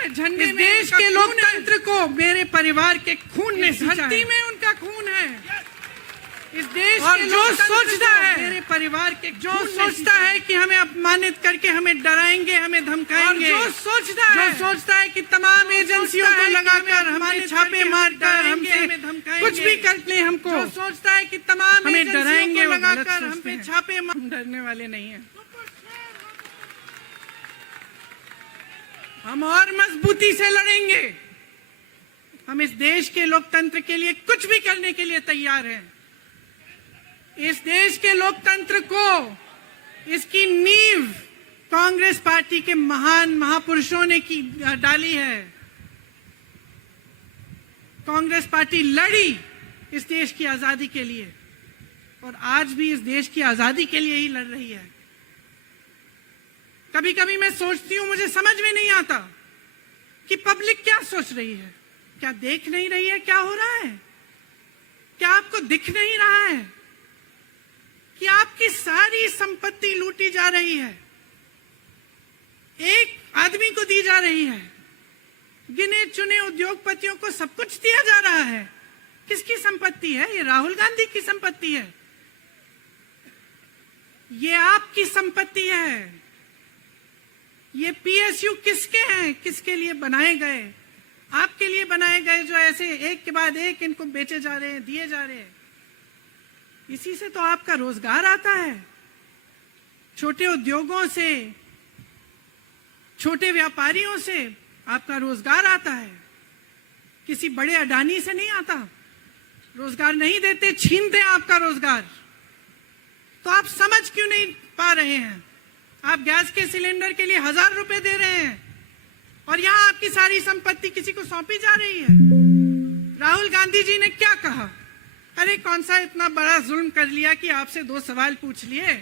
है, झंडे इस में देश के लोकतंत्र को मेरे परिवार के खून ने सींचा धरती है। में उनका खून है। इस देश और के जो लोकतंत्र सोचता को है, मेरे परिवार के जो खून ने सोचता सींचा है कि हमें अपमानित करके हमें डराएंगे, हमें धमकाएंगे, और जो सोचता है कि तमाम एजेंसियों को लगाकर हमें छापे मारकर हमसे कुछ भी कर ले हमको, जो सोचता है कि तमाम हमें एजेंसियों डराएंगे, को लगाकर हम हम पे पे छापे मार, डरने वाले नहीं हैं। हम और मजबूती से लड़ेंगे। हम इस देश के लोकतंत्र के लिए कुछ भी करने के लिए तैयार हैं। इस देश के लोकतंत्र को, इसकी नींव कांग्रेस पार्टी के महान महापुरुषों ने की डाली है। कांग्रेस पार्टी लड़ी इस देश की आजादी के लिए और आज भी इस देश की आजादी के लिए ही लड़ रही है। कभी कभी मैं सोचती हूं, मुझे समझ में नहीं आता कि पब्लिक क्या सोच रही है। क्या देख नहीं रही है क्या हो रहा है? क्या आपको दिख नहीं रहा है कि आपकी सारी संपत्ति लूटी जा रही है, एक आदमी को दी जा रही है, गिने चुने उद्योगपतियों को सब कुछ दिया जा रहा है। किसकी संपत्ति है? ये राहुल गांधी की संपत्ति है, ये आपकी संपत्ति है। ये पीएसयू किसके हैं? किसके लिए बनाए गए? आपके लिए बनाए गए, जो ऐसे एक के बाद एक इनको बेचे जा रहे हैं, दिए जा रहे हैं। इसी से तो आपका रोजगार आता है। छोटे उद्योगों से, छोटे व्यापारियों से आपका रोजगार आता है। किसी बड़े अडानी से नहीं आता। रोजगार नहीं देते, छीनते हैं आपका रोजगार। तो आप समझ क्यों नहीं पा रहे हैं? आप गैस के सिलेंडर के लिए 1000 रुपए दे रहे हैं और यहां आपकी सारी संपत्ति किसी को सौंपी जा रही है। राहुल गांधी जी ने क्या कहा? अरे कौन सा इतना बड़ा जुल्म कर लिया कि आपसे 2 सवाल पूछ लिए,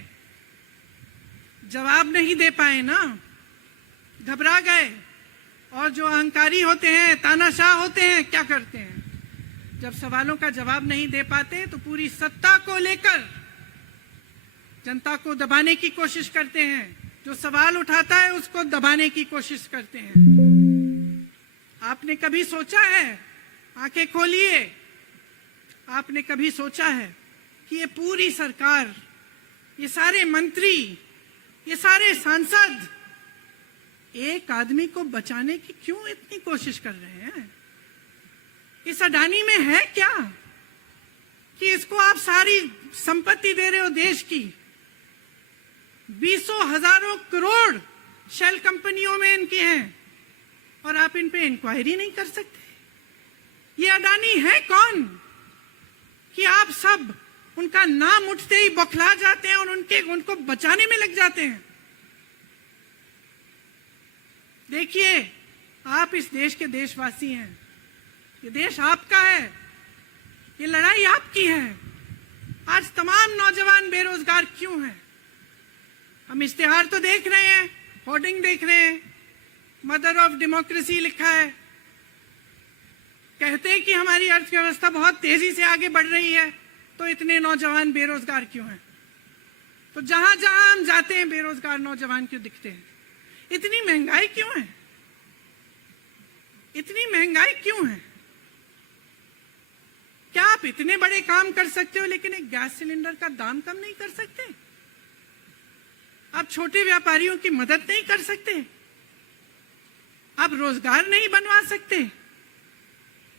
जवाब नहीं दे पाए ना, घबरा गए। और जो अहंकारी होते हैं, तानाशाह होते हैं, क्या करते हैं? जब सवालों का जवाब नहीं दे पाते तो पूरी सत्ता को लेकर जनता को दबाने की कोशिश करते हैं। जो सवाल उठाता है उसको दबाने की कोशिश करते हैं। आपने कभी सोचा है, आंखें खोलिए, आपने कभी सोचा है कि ये पूरी सरकार, ये सारे मंत्री, ये सारे सांसद एक आदमी को बचाने की क्यों इतनी कोशिश कर रहे हैं? इस अडानी में है क्या कि इसको आप सारी संपत्ति दे रहे हो देश की? 20 हजारों करोड़ शेल कंपनियों में इनके हैं और आप इन पे इंक्वायरी नहीं कर सकते। ये अडानी है कौन कि आप सब उनका नाम उठते ही बौखला जाते हैं और उनको बचाने में लग जाते हैं? देखिए, आप इस देश के देशवासी हैं, ये देश आपका है, ये लड़ाई आपकी है। आज तमाम नौजवान बेरोजगार क्यों हैं? हम इश्तिहार तो देख रहे हैं, होर्डिंग देख रहे हैं, मदर ऑफ डेमोक्रेसी लिखा है, कहते हैं कि हमारी अर्थव्यवस्था बहुत तेजी से आगे बढ़ रही है, तो इतने नौजवान बेरोजगार क्यों हैं? तो जहां जहां हम जाते हैं बेरोजगार नौजवान क्यों दिखते हैं? इतनी महंगाई क्यों है? इतनी महंगाई क्यों है? क्या आप इतने बड़े काम कर सकते हो लेकिन एक गैस सिलेंडर का दाम कम नहीं कर सकते? आप छोटे व्यापारियों की मदद नहीं कर सकते? आप रोजगार नहीं बनवा सकते?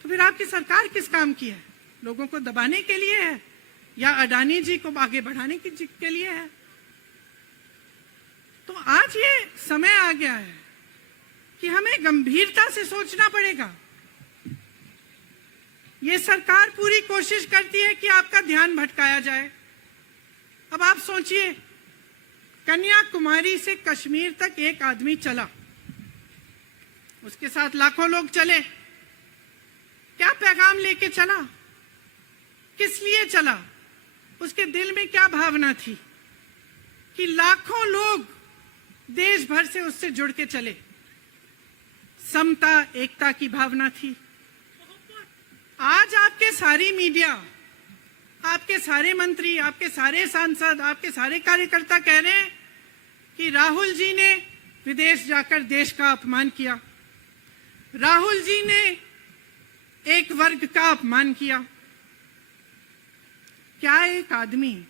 तो फिर आपकी सरकार किस काम की है? लोगों को दबाने के लिए है या अडानी जी को आगे बढ़ाने के लिए है? तो आज ये समय आ गया है कि हमें गंभीरता से सोचना पड़ेगा। ये सरकार पूरी कोशिश करती है कि आपका ध्यान भटकाया जाए। अब आप सोचिए, कन्याकुमारी से कश्मीर तक एक आदमी चला, उसके साथ लाखों लोग चले। क्या पैगाम लेके चला? किस लिए चला? उसके दिल में क्या भावना थी कि लाखों लोग देश भर से उससे जुड़ के चले? समता, एकता की भावना थी। आज आपके सारी मीडिया, आपके सारे मंत्री, आपके सारे सांसद, आपके सारे कार्यकर्ता कह रहे हैं कि राहुल जी ने विदेश जाकर देश का अपमान किया, राहुल जी ने एक वर्ग का अपमान किया। क्या एक आदमी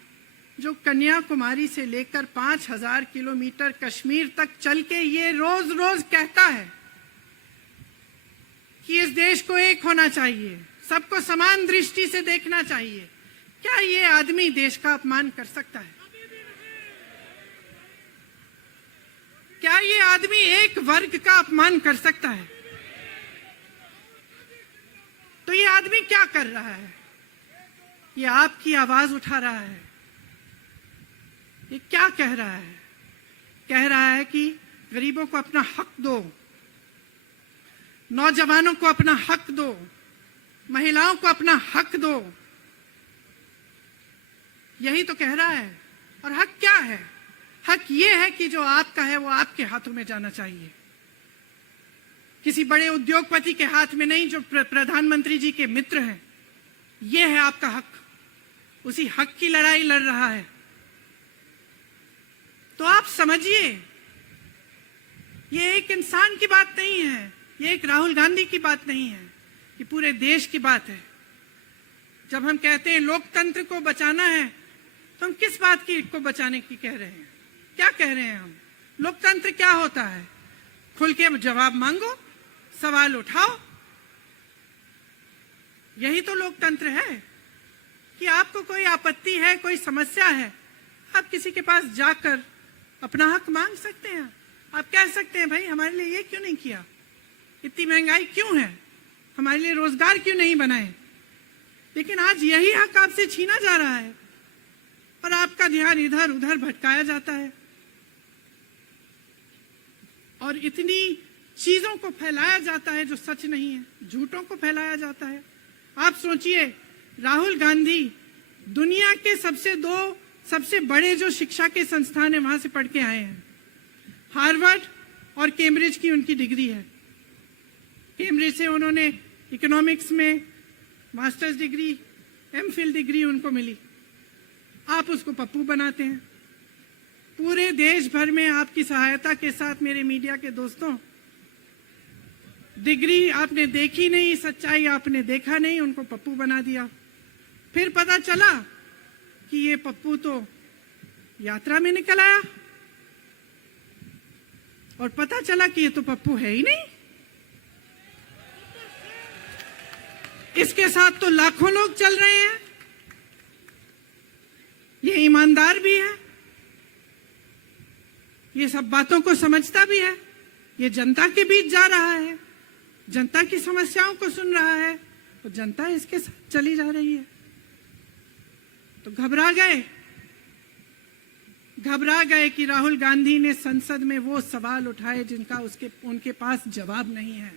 जो कन्याकुमारी से लेकर 5000 किलोमीटर कश्मीर तक चल के ये रोज रोज कहता है कि इस देश को एक होना चाहिए, सबको समान दृष्टि से देखना चाहिए, क्या ये आदमी देश का अपमान कर सकता है? क्या ये आदमी एक वर्ग का अपमान कर सकता है? तो ये आदमी क्या कर रहा है? ये आपकी आवाज उठा रहा है। ये क्या कह रहा है? कह रहा है कि गरीबों को अपना हक दो, नौजवानों को अपना हक दो, महिलाओं को अपना हक दो। यही तो कह रहा है। और हक क्या है? हक ये है कि जो आपका है वो आपके हाथों में जाना चाहिए, किसी बड़े उद्योगपति के हाथ में नहीं, जो प्रधानमंत्री जी के मित्र हैं। ये है आपका हक। उसी हक की लड़ाई लड़ रहा है। तो आप समझिए, ये एक इंसान की बात नहीं है, ये एक राहुल गांधी की बात नहीं है, ये पूरे देश की बात है। जब हम कहते हैं लोकतंत्र को बचाना है, तो हम किस बात को बचाने की कह रहे हैं? क्या कह रहे हैं हम? लोकतंत्र क्या होता है? खुल के जवाब मांगो, सवाल उठाओ। यही तो लोकतंत्र है कि आपको कोई आपत्ति है, कोई समस्या है, आप किसी के पास जाकर अपना हक मांग सकते हैं। आप कह सकते हैं भाई हमारे लिए ये क्यों नहीं किया, इतनी महंगाई क्यों है, हमारे लिए रोजगार क्यों नहीं बनाए। लेकिन आज यही हक आपसे छीना जा रहा है और आपका ध्यान इधर उधर भटकाया जाता है और इतनी चीजों को फैलाया जाता है जो सच नहीं है, झूठों को फैलाया जाता है। आप सोचिए, राहुल गांधी दुनिया के सबसे बड़े जो शिक्षा के संस्थान है वहां से पढ़ के आए हैं। हार्वर्ड और कैम्ब्रिज की उनकी डिग्री है। कैम्ब्रिज से उन्होंने इकोनॉमिक्स में मास्टर्स डिग्री, एमफिल डिग्री उनको मिली। आप उसको पप्पू बनाते हैं। पूरे देश भर में आपकी सहायता के साथ मेरे मीडिया के दोस्तों, डिग्री आपने देखी नहीं, सच्चाई आपने देखा नहीं, उनको पप्पू बना दिया। फिर पता चला कि ये पप्पू तो यात्रा में निकल आया और पता चला कि ये तो पप्पू है ही नहीं। इसके साथ तो लाखों लोग चल रहे हैं। ये ईमानदार भी है, ये सब बातों को समझता भी है, ये जनता के बीच जा रहा है, जनता की समस्याओं को सुन रहा है, तो जनता इसके साथ चली जा रही है। तो घबरा गए कि राहुल गांधी ने संसद में वो सवाल उठाए जिनका उनके पास जवाब नहीं है।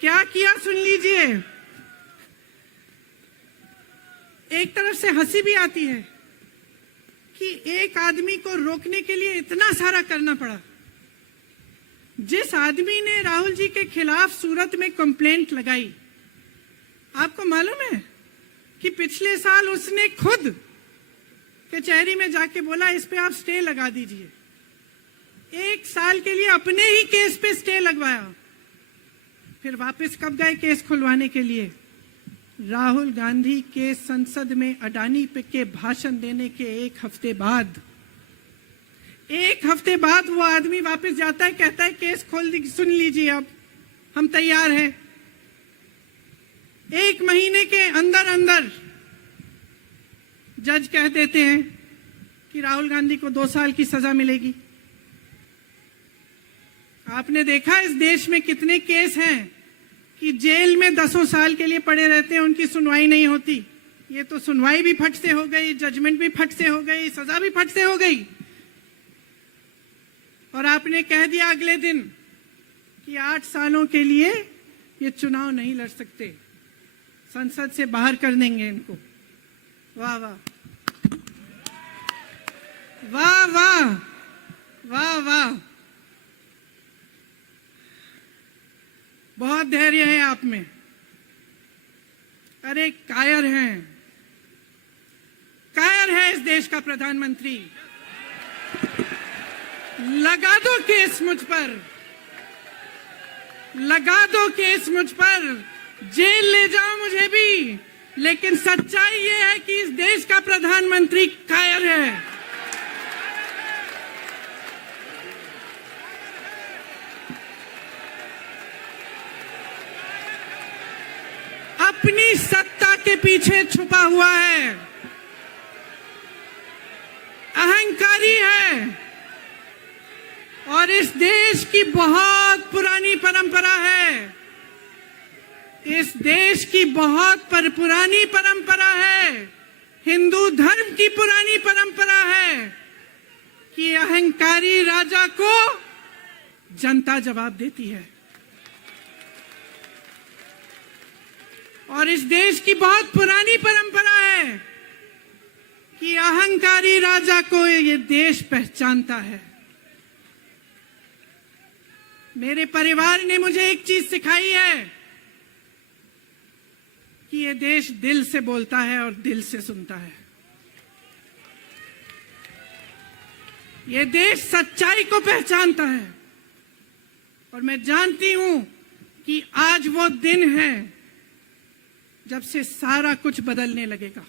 क्या किया सुन लीजिए। एक तरफ से हंसी भी आती है कि एक आदमी को रोकने के लिए इतना सारा करना पड़ा। जिस आदमी ने राहुल जी के खिलाफ सूरत में कंप्लेंट लगाई, आपको मालूम है कि पिछले साल उसने खुद कचहरी में जाके बोला इस पे आप स्टे लगा दीजिए। 1 साल के लिए अपने ही केस पे स्टे लगवाया। फिर वापस कब गए केस खुलवाने के लिए? राहुल गांधी के संसद में अडानी पे के भाषण देने के 1 हफ्ते बाद। 1 हफ्ते बाद वो आदमी वापस जाता है, कहता है केस खोल दी, सुन लीजिए, अब हम तैयार हैं। 1 महीने के अंदर जज कह देते हैं कि राहुल गांधी को 2 साल की सजा मिलेगी। आपने देखा इस देश में कितने केस हैं कि जेल में 10 साल के लिए पड़े रहते हैं, उनकी सुनवाई नहीं होती। ये तो सुनवाई भी फट से हो गई, जजमेंट भी फट से हो गई, सजा भी फट से हो गई। और आपने कह दिया अगले दिन कि 8 सालों के लिए ये चुनाव नहीं लड़ सकते, संसद से बाहर कर देंगे इनको। वाह वाह वाह वाह वाह वाह, बहुत धैर्य है आप में। अरे कायर है इस देश का प्रधानमंत्री। लगा दो केस मुझ पर, लगा दो केस मुझ पर, जेल ले जाओ मुझे भी, लेकिन सच्चाई ये है कि इस देश का प्रधानमंत्री कायर है। अपनी सत्ता के पीछे छुपा हुआ है, अहंकारी है, और इस देश की बहुत पुरानी परंपरा है, इस देश की बहुत पुरानी परंपरा है, हिंदू धर्म की पुरानी परंपरा है कि अहंकारी राजा को जनता जवाब देती है। और इस देश की बहुत पुरानी परंपरा है कि अहंकारी राजा को ये देश पहचानता है। मेरे परिवार ने मुझे एक चीज सिखाई है कि ये देश दिल से बोलता है और दिल से सुनता है। ये देश सच्चाई को पहचानता है, और मैं जानती हूं कि आज वो दिन है जब से सारा कुछ बदलने लगेगा।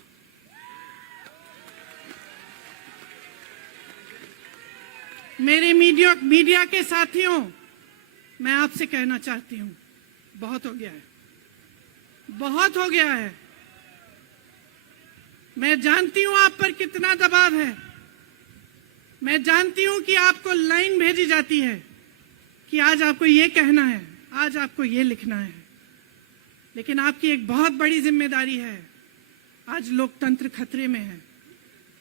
मेरे मीडिया के साथियों, मैं आपसे कहना चाहती हूं, बहुत हो गया है, बहुत हो गया है। मैं जानती हूं आप पर कितना दबाव है, मैं जानती हूं कि आपको लाइन भेजी जाती है कि आज आपको ये कहना है, आज आपको ये लिखना है, लेकिन आपकी एक बहुत बड़ी जिम्मेदारी है। आज लोकतंत्र खतरे में है।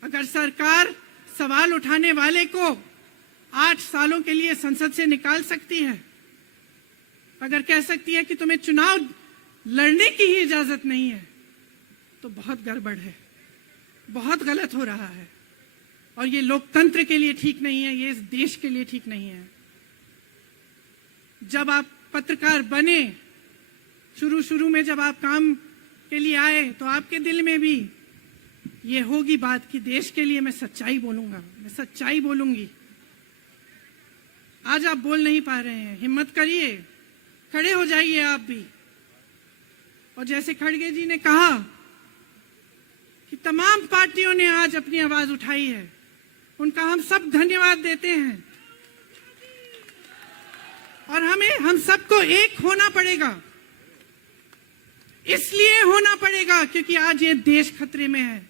अगर सरकार सवाल उठाने वाले को 8 सालों के लिए संसद से निकाल सकती है, अगर कह सकती है कि तुम्हें चुनाव लड़ने की ही इजाजत नहीं है, तो बहुत गड़बड़ है, बहुत गलत हो रहा है, और ये लोकतंत्र के लिए ठीक नहीं है, ये इस देश के लिए ठीक नहीं है। जब आप पत्रकार बने, शुरू में जब आप काम के लिए आए, तो आपके दिल में भी ये होगी बात कि देश के लिए मैं सच्चाई बोलूंगा, मैं सच्चाई बोलूंगी। आज आप बोल नहीं पा रहे हैं, हिम्मत करिए, खड़े हो जाइए आप भी। और जैसे खड़गे जी ने कहा कि तमाम पार्टियों ने आज अपनी आवाज उठाई है, उनका हम सब धन्यवाद देते हैं। और हम सबको एक होना पड़ेगा, इसलिए होना पड़ेगा क्योंकि आज ये देश खतरे में है।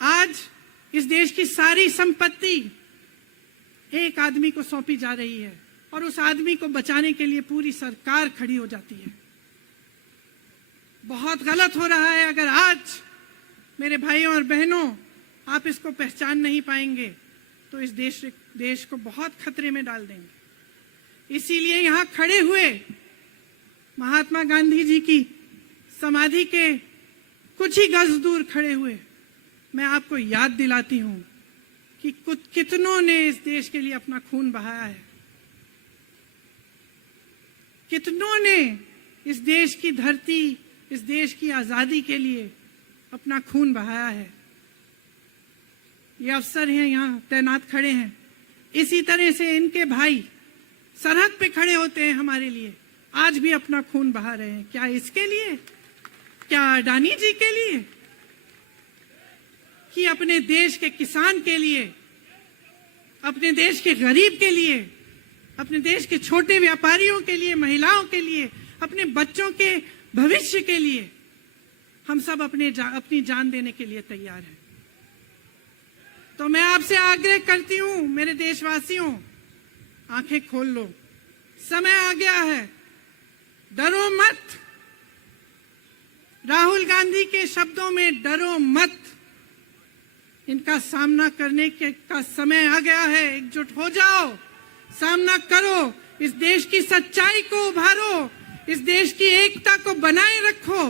आज इस देश की सारी संपत्ति एक आदमी को सौंपी जा रही है, और उस आदमी को बचाने के लिए पूरी सरकार खड़ी हो जाती है। बहुत गलत हो रहा है। अगर आज मेरे भाइयों और बहनों आप इसको पहचान नहीं पाएंगे, तो इस देश को बहुत खतरे में डाल देंगे। इसीलिए यहां खड़े हुए महात्मा गांधी जी की समाधि के कुछ ही गज दूर खड़े हुए मैं आपको याद दिलाती हूं कि कितनों ने इस देश के लिए अपना खून बहाया है, कितनों ने इस देश की धरती, इस देश की आजादी के लिए अपना खून बहाया है। ये अफसर हैं यहाँ तैनात खड़े हैं, इसी तरह से इनके भाई सरहद पे खड़े होते हैं हमारे लिए, आज भी अपना खून बहा रहे हैं। क्या इसके लिए? क्या अडानी जी के लिए? कि अपने देश के किसान के लिए, अपने देश के गरीब के लिए, अपने देश के छोटे व्यापारियों के लिए, महिलाओं के लिए, अपने बच्चों के भविष्य के लिए हम सब अपनी जान देने के लिए तैयार हैं। तो मैं आपसे आग्रह करती हूं, मेरे देशवासियों, आंखें खोल लो, समय आ गया है, डरो मत। राहुल गांधी के शब्दों में डरो मत, इनका सामना करने का समय आ गया है। एकजुट हो जाओ, सामना करो, इस देश की सच्चाई को उभारो, इस देश की एकता को बनाए रखो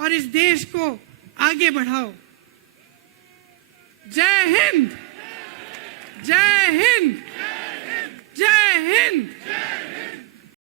और इस देश को आगे बढ़ाओ। जय हिंद, जय हिंद, जय हिंद।